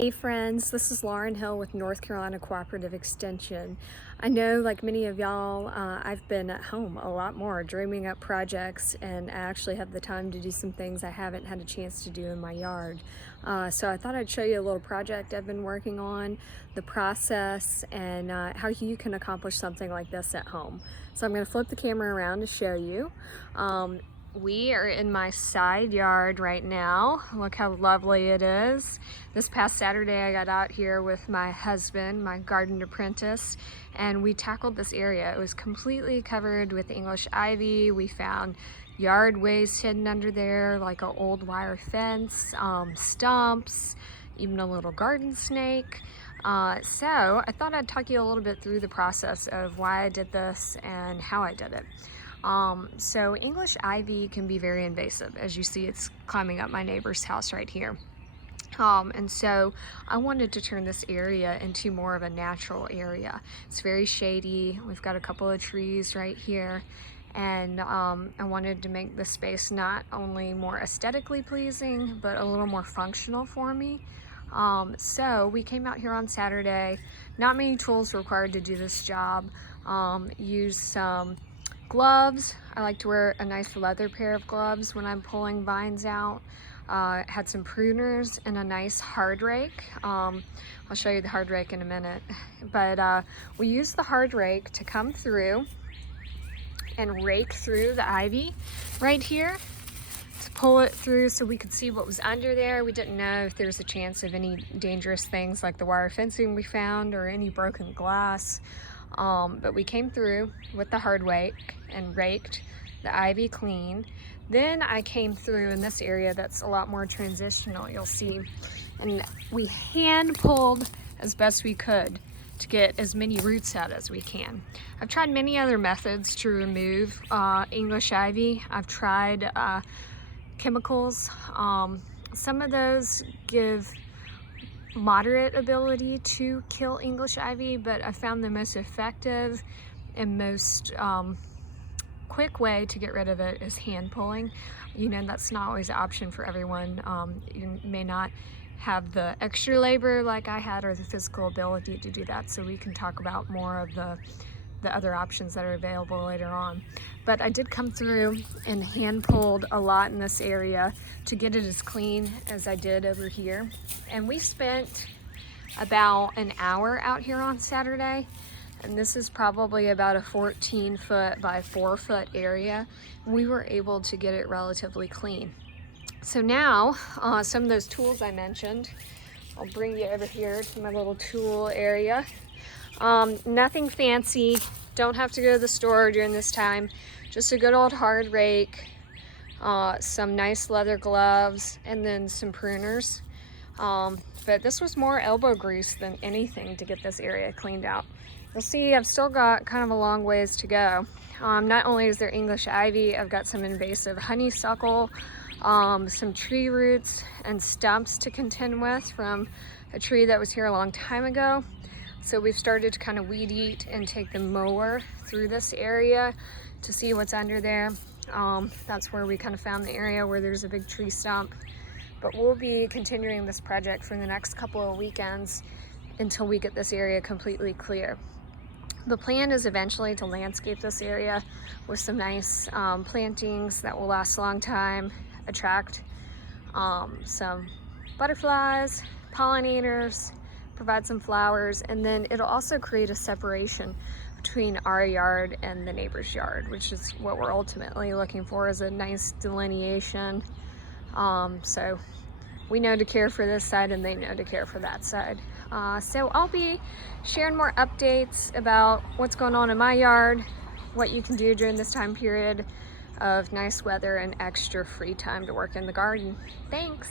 Hey friends, this is Lauren Hill with North Carolina Cooperative Extension. I know, like many of y'all, I've been at home a lot more dreaming up projects, and I actually have the time to do some things I haven't had a chance to do in my yard. So I thought I'd show you a little project I've been working on, the process, and how you can accomplish something like this at home. So I'm going to flip the camera around to show you. We are in my side yard right now. Look how lovely it is. This past Saturday I got out here with my husband, my garden apprentice, and we tackled this area. It was completely covered with English ivy. We found yard waste hidden under there, like an old wire fence, stumps, even a little garden snake. So I thought I'd talk you a little bit through the process of why I did this and how I did it. So English ivy can be very invasive. As you see, it's climbing up my neighbor's house right here. And so I wanted to turn this area into more of a natural area. It's very shady. We've got a couple of trees right here. And I wanted to make the space not only more aesthetically pleasing, but a little more functional for me. So we came out here on Saturday. Not many tools required to do this job. Used some gloves. I like to wear a nice leather pair of gloves when I'm pulling vines out. Had some pruners and a nice hard rake. I'll show you the hard rake in a minute. But we used the hard rake to come through and rake through the ivy right here, to pull it through so we could see what was under there. We didn't know if there was a chance of any dangerous things like the wire fencing we found or any broken glass. But we came through with the hard rake and raked the ivy clean. Then I came through in this area that's a lot more transitional, you'll see, and we hand pulled as best we could to get as many roots out as we can. I've tried many other methods to remove English ivy. I've tried chemicals. Some of those give moderate ability to kill English ivy, but I found the most effective and most quick way to get rid of it is hand pulling. You know, that's not always an option for everyone. You may not have the extra labor like I had or the physical ability to do that, so we can talk about more of the other options that are available later on. But I did come through and hand pulled a lot in this area to get it as clean as I did over here. And we spent about an hour out here on Saturday, and this is probably about a 14-foot by 4-foot area. We were able to get it relatively clean. So now, some of those tools I mentioned, I'll bring you over here to my little tool area. Nothing fancy, don't have to go to the store during this time, just a good old hard rake, some nice leather gloves, and then some pruners. But this was more elbow grease than anything to get this area cleaned out. You'll see I've still got kind of a long ways to go. Not only is there English ivy, I've got some invasive honeysuckle, some tree roots and stumps to contend with from a tree that was here a long time ago. So we've started to kind of weed eat and take the mower through this area to see what's under there. That's where we kind of found the area where there's a big tree stump. But we'll be continuing this project for the next couple of weekends until we get this area completely clear. The plan is eventually to landscape this area with some nice plantings that will last a long time, attract some butterflies, pollinators, provide some flowers, and then it'll also create a separation between our yard and the neighbor's yard, which is what we're ultimately looking for, is a nice delineation. So we know to care for this side and they know to care for that side. So I'll be sharing more updates about what's going on in my yard, what you can do during this time period of nice weather and extra free time to work in the garden. Thanks.